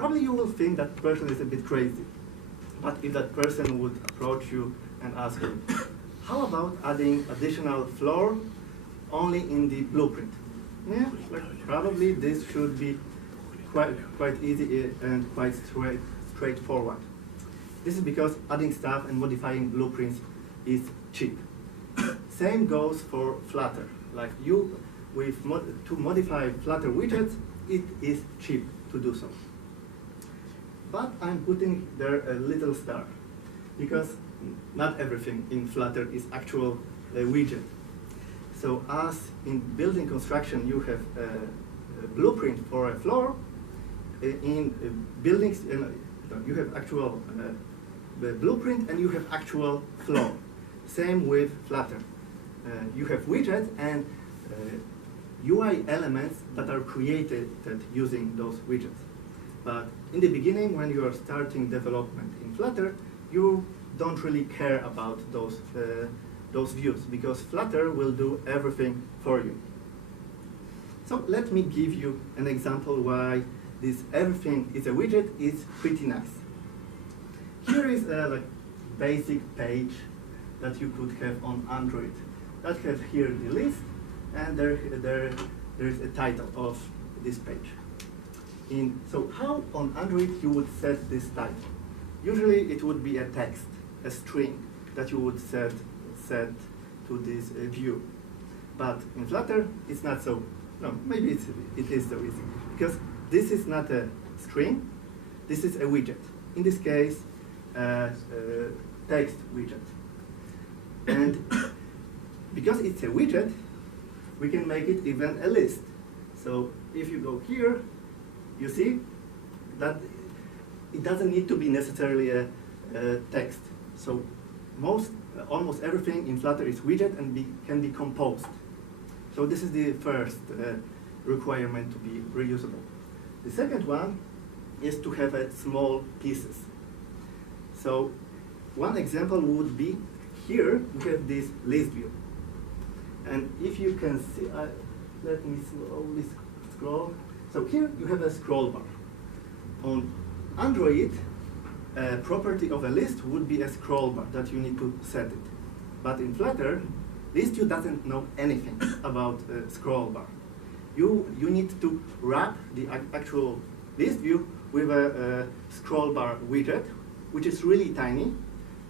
Probably you will think that person is a bit crazy. But if that person would approach you and ask you, how about adding additional floor only in the blueprint? Yeah, like probably this should be quite easy and quite straightforward. This is because adding stuff and modifying blueprints is cheap. Same goes for Flutter. Like to modify Flutter widgets, it is cheap to do so. But I'm putting there a little star, because not everything in Flutter is actual widget. So as in building construction, you have a blueprint for a floor. In buildings, you have actual blueprint and you have actual floor. Same with Flutter. You have widgets and UI elements that are created using those widgets. But in the beginning, when you are starting development in Flutter, you don't really care about those views, because Flutter will do everything for you. So let me give you an example why this everything is a widget is pretty nice. Here is a like basic page that you could have on Android. That has here the list, and there is a title of this page. So how on Android you would set this title? Usually it would be a text, a string that you would set to this view. But in Flutter, it's not so. No, maybe it is so easy, because this is not a string. This is a widget. In this case, text widget. And because it's a widget, we can make it even a list. So if you go here, you see that it doesn't need to be necessarily a text. So almost everything in Flutter is widget and can be composed. So this is the first requirement to be reusable. The second one is to have small pieces. So one example would be here we have this list view. And if you can see, let me slowly scroll. So here you have a scroll bar. On Android, a property of a list would be a scroll bar that you need to set it. But in Flutter, list view doesn't know anything about a scroll bar. You need to wrap the actual list view with a scroll bar widget, which is really tiny.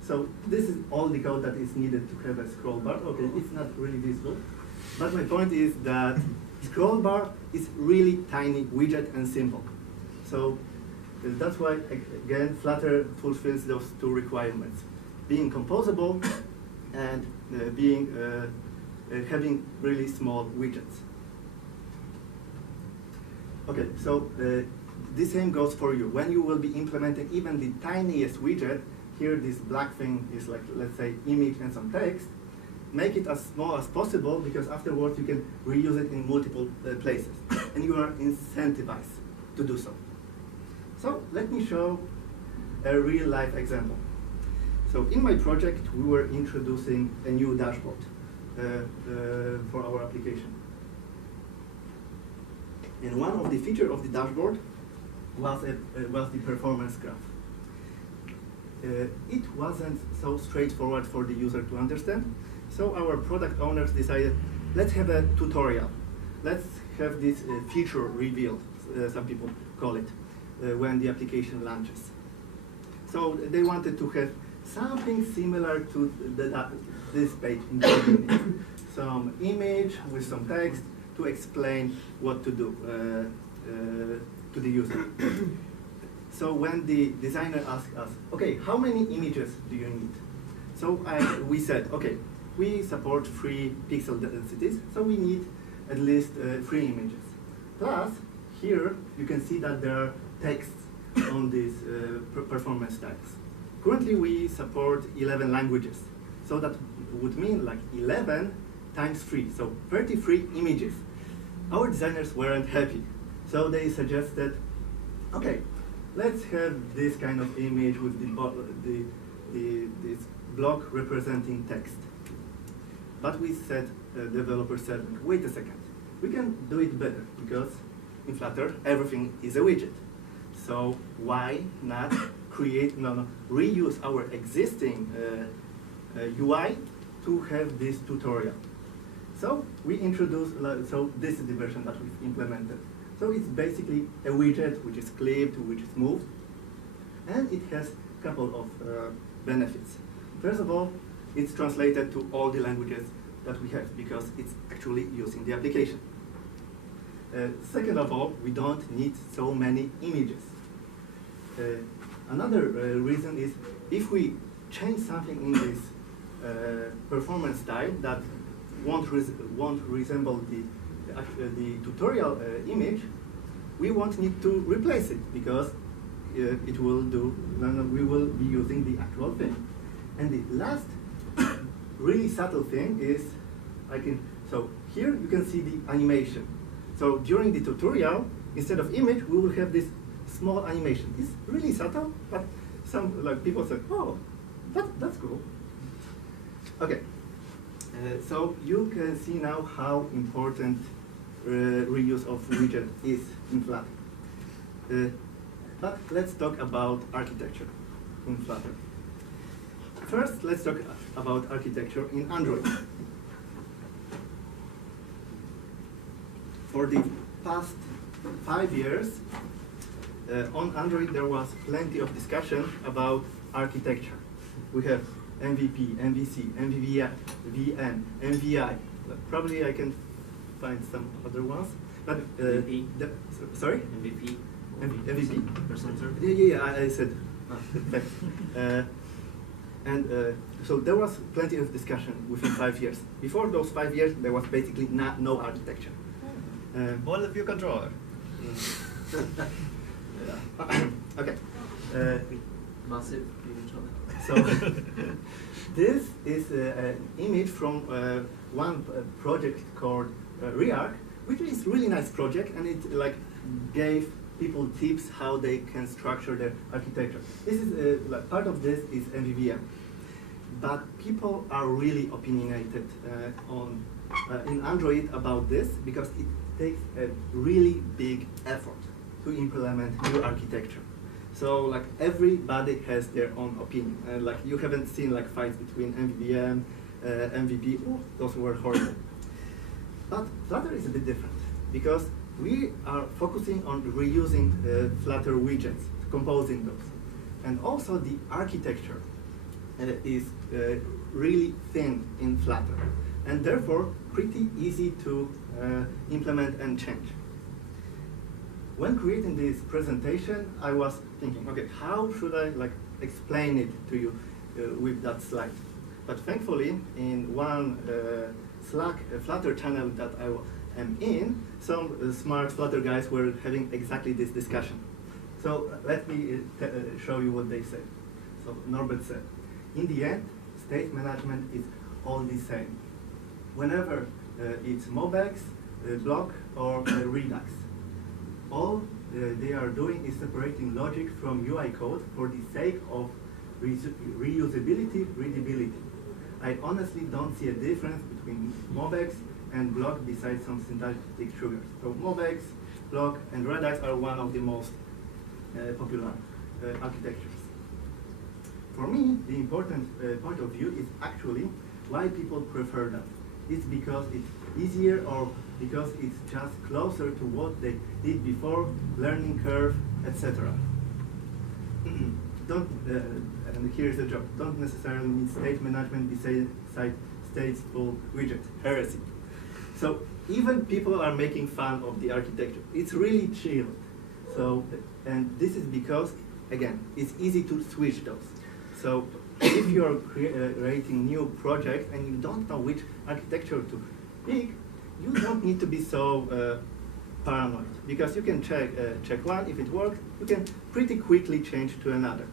So this is all the code that is needed to have a scroll bar. Okay, it's not really visible. But my point is that scroll bar is really tiny widget and simple. So that's why, again, Flutter fulfills those two requirements: being composable and having really small widgets. Okay, so the same goes for you. When you will be implementing even the tiniest widget, here this black thing is like, let's say, image and some text, make it as small as possible, because afterwards you can reuse it in multiple places. And you are incentivized to do so. So let me show a real life example. So in my project, we were introducing a new dashboard for our application. And one of the features of the dashboard was the performance graph. It wasn't so straightforward for the user to understand, so our product owners decided, let's have a tutorial. Let's have this feature reveal, some people call it, when the application launches. So they wanted to have something similar to this page in the beginning. Some image with some text to explain what to do to the user. So when the designer asked us, okay, how many images do you need? So we said, okay, we support 3 pixel densities, so we need at least 3 images. Plus, here you can see that there are texts on these performance tags. Currently, we support 11 languages. So that would mean like 11 times 3, so 33 images. Our designers weren't happy, so they suggested, okay, let's have this kind of image with this block representing text. But we said, developers said, wait a second, we can do it better, because in Flutter, everything is a widget. So why not reuse our existing UI to have this tutorial? So we introduced, so this is the version that we've implemented. So it's basically a widget which is clipped, which is moved, and it has a couple of benefits. First of all, it's translated to all the languages that we have because it's actually using the application. Second of all, we don't need so many images. Another reason is if we change something in this performance style that won't resemble the tutorial image, we won't need to replace it because it will do. We will be using the actual thing. And the last really subtle thing is so here you can see the animation. So during the tutorial, instead of image, we will have this small animation. It's really subtle, but some people say, oh, that's cool. Okay, so you can see now how important reuse of widget is in Flutter. But let's talk about architecture in Flutter. First, let's talk about architecture in Android. For the past 5 years, on Android there was plenty of discussion about architecture. We have MVP, MVC, MVVM, VM, MVI. Probably I can find some other ones. But MVP. Sorry? MVP. MVP? Presenter. Yeah, I said. Thanks. So there was plenty of discussion within 5 years. Before those 5 years, there was basically no architecture. What if you controller? Okay. Massive. So this is an image from one project called React, which is a really nice project, and it gave people tips how they can structure their architecture. This is part of this is MVVM, but people are really opinionated in Android about this because it takes a really big effort to implement new architecture. So everybody has their own opinion. You haven't seen fights between MVVM, MVP. Oh, those were horrible. But Flutter is a bit different because we are focusing on reusing Flutter widgets, composing those. And also the architecture is really thin in Flutter, and therefore pretty easy to implement and change. When creating this presentation, I was thinking, okay, how should I explain it to you with that slide? But thankfully, in one Slack Flutter channel that I am in, some smart Flutter guys were having exactly this discussion. So let me show you what they said. So Norbert said, in the end, state management is all the same. Whenever it's MobX, block, or Redux, all they are doing is separating logic from UI code for the sake of reusability, readability. I honestly don't see a difference between MobX and block besides some syntactic sugars. So MobX, block, and Redux are one of the most popular architectures. For me, the important point of view is actually why people prefer that. It's because it's easier or because it's just closer to what they did before, learning curve, etc. And here's a joke, don't necessarily need state management beside stateful widget, heresy. So even people are making fun of the architecture. It's really chill. So, and this is because, again, it's easy to switch those. So if you're creating new project and you don't know which architecture to pick, you don't need to be so paranoid, because you can check one, if it works, you can pretty quickly change to another.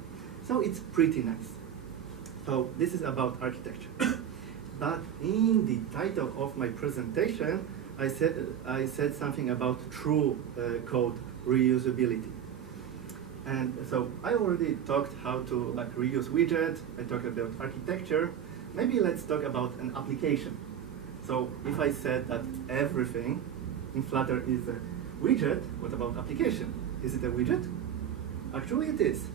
So it's pretty nice. So this is about architecture. But in the title of my presentation, I said something about true code reusability. And so I already talked how to reuse widgets, I talked about architecture. Maybe let's talk about an application. So if I said that everything in Flutter is a widget, what about application? Is it a widget? Actually, it is.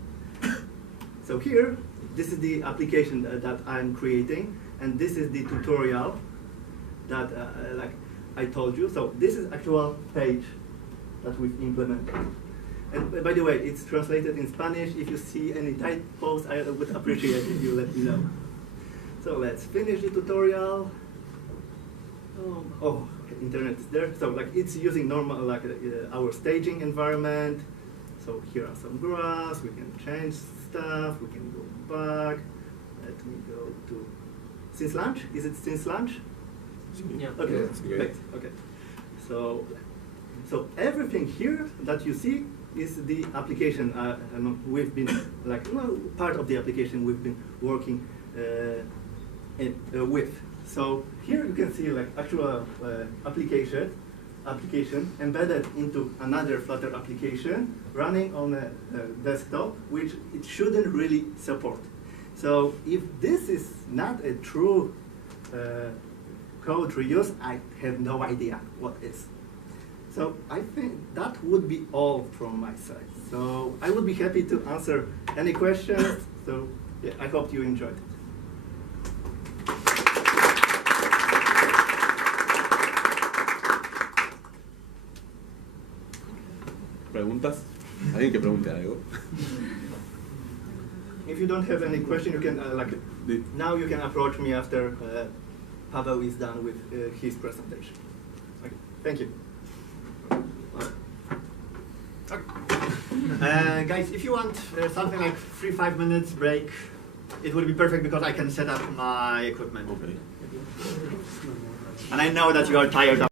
So here, this is the application that I'm creating, and this is the tutorial that, like I told you. So this is actual page that we've implemented. And by the way, it's translated in Spanish. If you see any typos, I would appreciate if you let me know. So let's finish the tutorial. Oh, okay, internet is there. So like it's using normal, like our staging environment. So here are some graphs. We can change stuff. We can go back. Let me go to since lunch. Is it since lunch? Yeah. Okay. Yeah, that's great. Okay. So everything here that you see is the application we've been like part of the application we've been working with. So here you can see like actual application embedded into another Flutter application running on a desktop, which it shouldn't really support. So if this is not a true code reuse, I have no idea what is. So I think that would be all from my side. So I would be happy to answer any questions. So yeah, I hope you enjoyed it. ¿Preguntas? ¿Alguien que pregunte algo? If you don't have any question, you can now you can approach me after Pavel is done with his presentation. Okay. Thank you. Guys, if you want something like 3-5 minutes break, it would be perfect because I can set up my equipment. Okay. And I know that you are tired of